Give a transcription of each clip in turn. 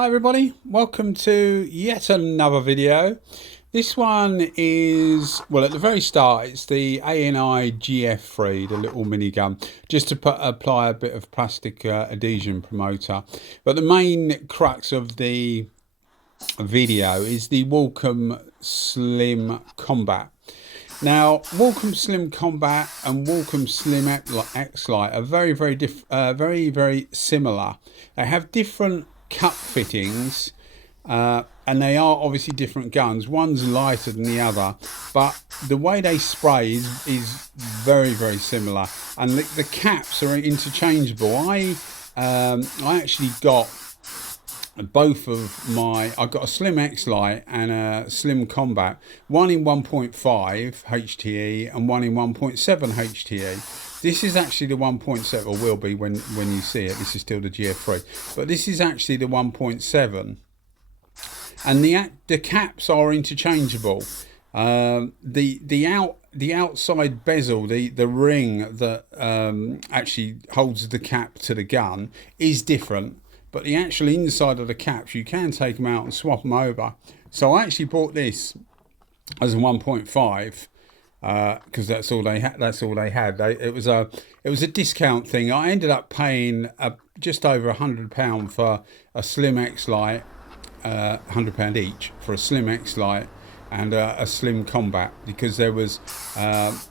Hi everybody, welcome to yet another video. This one is, well, at the very start it's the ANI GF3, the little minigun, just to apply a bit of plastic adhesion promoter. But the main crux of the video is the Walcom Slim Kombat. Now, Walcom Slim Kombat and Walcom Slim X-Lite are very similar. They have different cup fittings, and they are obviously different guns. One's lighter than the other, but the way they spray is very similar, and the caps are interchangeable. I actually got both of I got a Slim X-Lite and a Slim Kombat, one in 1.5 HTE and one in 1.7 HTE. This is actually the 1.7, or will be when you see it. This is still the GF3, but this is actually the 1.7, and the caps are interchangeable. The outside bezel, the ring that actually holds the cap to the gun, is different, but the actual inside of the caps, you can take them out and swap them over. So I actually bought this as a 1.5 because that's all they had. It was a discount thing. I ended up paying just over £100 for a Slim X-Lite, £100 each for a Slim X-Lite and a Slim Kombat, because there was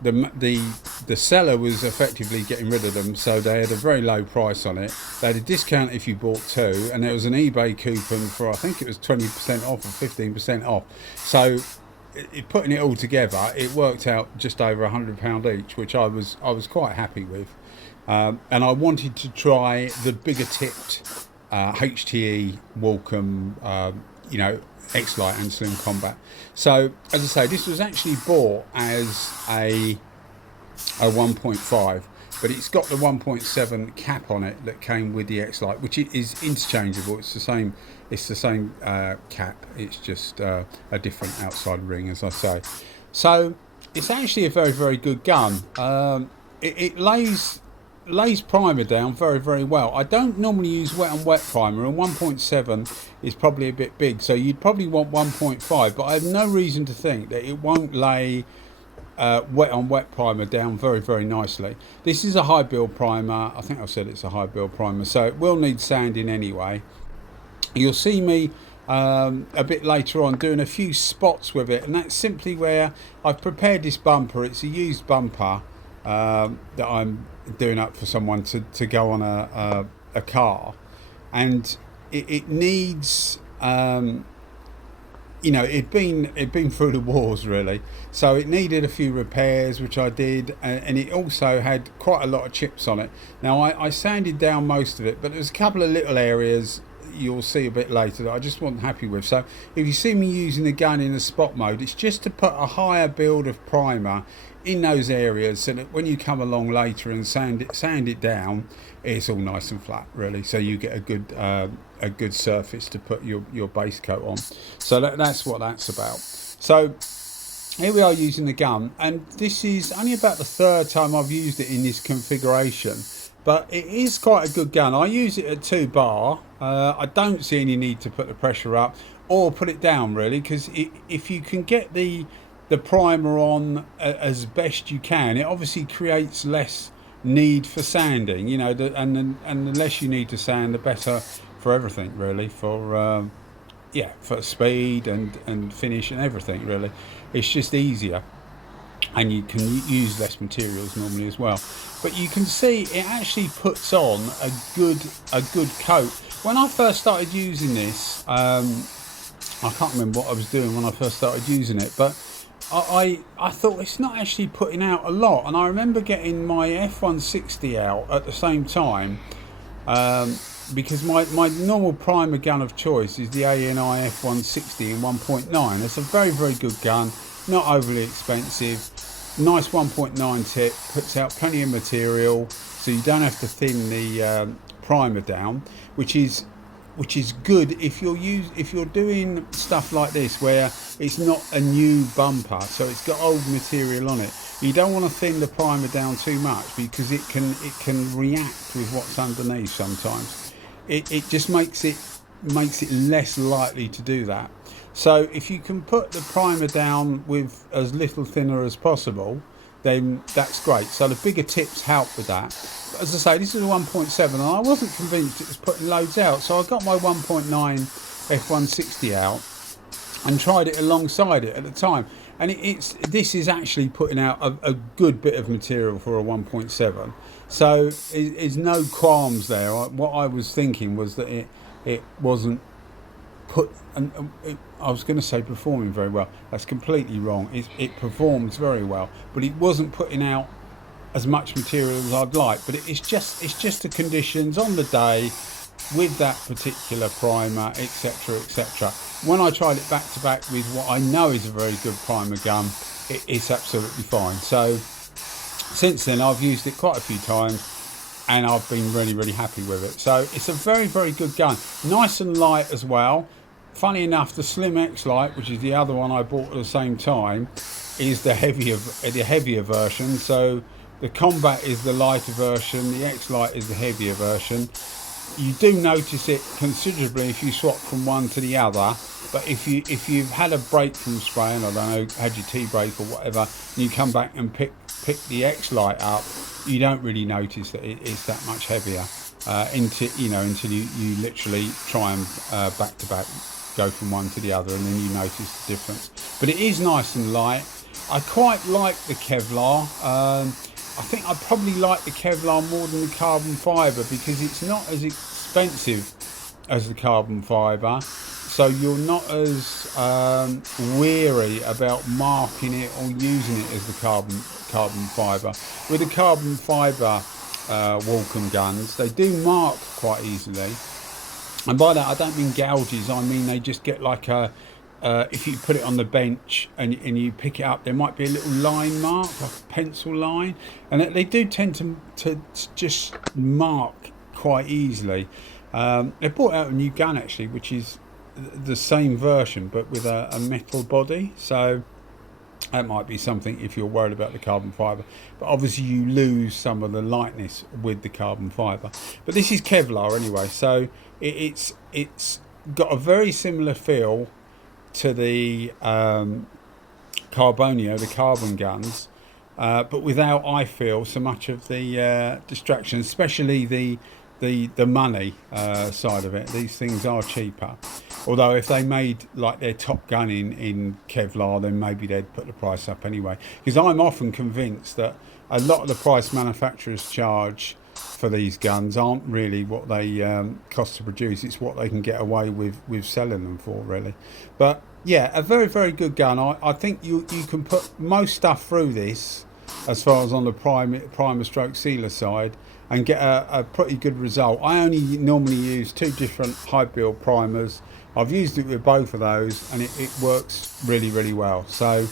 the seller was effectively getting rid of them, so they had a very low price on it. They had a discount if you bought two, and there was an eBay coupon for, I think it was 20% off or 15% off. So putting it all together, it worked out just over £100 each, which I was quite happy with. And I wanted to try the bigger tipped HTE Walcom, X-Lite and Slim Kombat. So as I say, this was actually bought as a 1.5, but it's got the 1.7 cap on it that came with the X-Lite, which is interchangeable. It's the same cap. It's just a different outside ring, as I say. So it's actually a very good gun. It lays primer down very well. I don't normally use wet on wet primer, and 1.7 is probably a bit big, so you'd probably want 1.5, but I have no reason to think that it won't lay wet on wet primer down very nicely. This is a high build primer. I think I said it's a high build primer, so it will need sanding anyway. You'll see me a bit later on doing a few spots with it, and that's simply where I've prepared this bumper. It's a used bumper that I'm doing up for someone to go on a car, and it needs it'd been through the wars really, so it needed a few repairs, which I did, and it also had quite a lot of chips on it. Now I sanded down most of it, but there's a couple of little areas you'll see a bit later that I just wasn't happy with. So if you see me using the gun in a spot mode, it's just to put a higher build of primer in those areas, so that when you come along later and sand it down, it's all nice and flat really, so you get a good surface to put your base coat on. So that's what that's about. So here we are using the gun, and this is only about the third time I've used it in this configuration, but it is quite a good gun. I use it at 2 bar. I don't see any need to put the pressure up or put it down really, because if you can get the primer on as best you can, it obviously creates less need for sanding, and the less you need to sand, the better for everything really, for speed and finish and everything really. It's just easier, and you can use less materials normally as well. But you can see it actually puts on a good coat. When I first started using this, I can't remember what I was doing when I first started using it, but I thought it's not actually putting out a lot. And I remember getting my F160 out at the same time, because my normal primer gun of choice is the ANI F160 in 1.9. It's a very good gun, not overly expensive, nice 1.9 tip, puts out plenty of material, so you don't have to thin the primer down, which is good if you're doing stuff like this where it's not a new bumper, so it's got old material on it. You don't want to thin the primer down too much, because it can react with what's underneath sometimes. It just makes it makes it less likely to do that. So if you can put the primer down with as little thinner as possible, then that's great. So the bigger tips help with that. But as I say, this is a 1.7 and I wasn't convinced it was putting loads out, so I got my 1.9 F160 out and tried it alongside it at the time, and this is actually putting out a good bit of material for a 1.7. So there's no qualms there. What I was thinking was that it wasn't I was going to say performing very well. That's completely wrong. It performs very well, but it wasn't putting out as much material as I'd like. But it's just the conditions on the day with that particular primer, etc., etc. When I tried it back to back with what I know is a very good primer gun, it's absolutely fine. So since then I've used it quite a few times and I've been really happy with it. So it's a very good gun, nice and light as well. Funny enough, the Slim X Lite, which is the other one I bought at the same time, is the heavier version. So the Kombat is the lighter version, the X Lite is the heavier version. You do notice it considerably if you swap from one to the other, but if you've had a break from spraying, I don't know, had your tea break or whatever, and you come back and pick the X Lite up, you don't really notice that it's that much heavier until you literally try and back to back go from one to the other, and then you notice the difference. But it is nice and light. I quite like the Kevlar. I think I probably like the Kevlar more than the carbon fibre because it's not as expensive as the carbon fibre, so you're not as weary about marking it or using it as the carbon fibre. With the carbon fibre Walcom guns, they do mark quite easily, and by that I don't mean gouges, I mean they just get like a if you put it on the bench and you pick it up, there might be a little line mark, like a pencil line, and they do tend to just mark quite easily. They brought out a new gun actually, which is the same version but with a metal body, so that might be something if you're worried about the carbon fibre. But obviously you lose some of the lightness with the carbon fibre. But this is Kevlar anyway, so it's got a very similar feel to the Carbonio, the carbon guns, but without, I feel, so much of the distraction, especially the money side of it. These things are cheaper, although if they made like their top gun in Kevlar, then maybe they'd put the price up anyway, because I'm often convinced that a lot of the price manufacturers charge for these guns aren't really what they cost to produce. It's what they can get away with selling them for, really. But yeah, a very good gun. I think you can put most stuff through this as far as on the primer stroke sealer side and get a pretty good result. I only normally use two different high build primers. I've used it with both of those and it works really well. So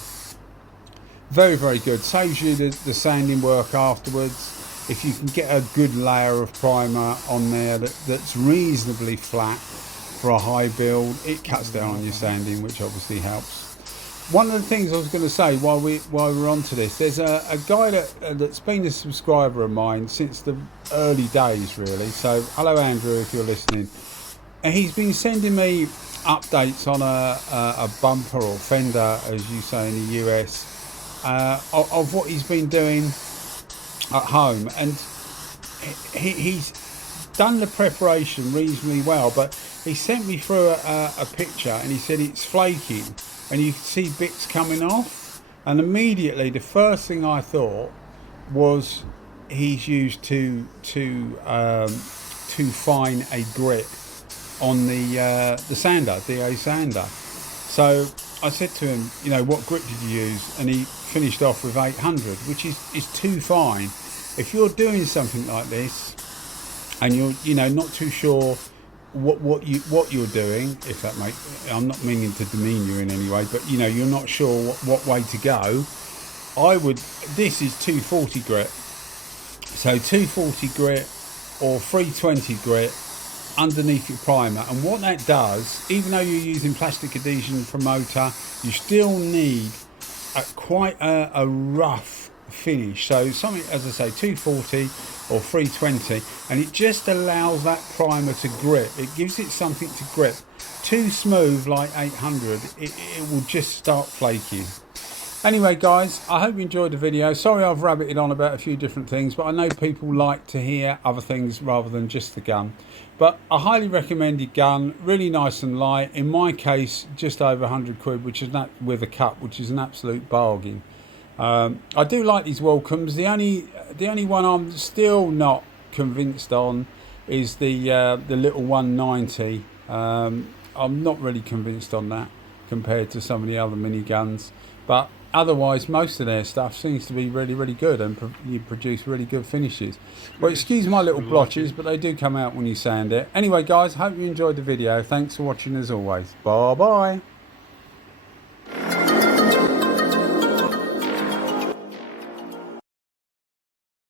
very good. Saves you the sanding work afterwards. If you can get a good layer of primer on there that's reasonably flat for a high build, it cuts down on your sanding, which obviously helps. One of the things I was going to say while we're on to this, there's a guy that's been a subscriber of mine since the early days, really. So hello Andrew, if you're listening. And he's been sending me updates on a bumper or fender, as you say in the US, of what he's been doing at home, and he's done the preparation reasonably well, but he sent me through a picture and he said it's flaking and you can see bits coming off, and immediately the first thing I thought was he's used too fine a grip on the sander, DA sander. So I said to him, you know, what grip did you use? And he finished off with 800, which is too fine. If you're doing something like this and you're not too sure what you're doing, if that makes, I'm not meaning to demean you in any way, but you're not sure what way to go, this is 240 grit, so 240 grit or 320 grit underneath your primer. And what that does, even though you're using plastic adhesion promoter, you still need quite a rough finish. So something, as I say, 240 or 320, and it just allows that primer to grip. It gives it something to grip. Too smooth like 800, it will just start flaking. Anyway guys, I hope you enjoyed the video. Sorry I've rabbited on about a few different things, but I know people like to hear other things rather than just the gun. But a highly recommended gun, really nice and light. In my case, just over 100 quid, which is not with a cup, which is an absolute bargain. I do like these Walcoms. The only one I'm still not convinced on is the little 190. I'm not really convinced on that compared to some of the other miniguns, but otherwise most of their stuff seems to be really, really good, and you produce really good finishes. Well, excuse my little blotches, but they do come out when you sand it. Anyway guys, hope you enjoyed the video. Thanks for watching as always. Bye bye.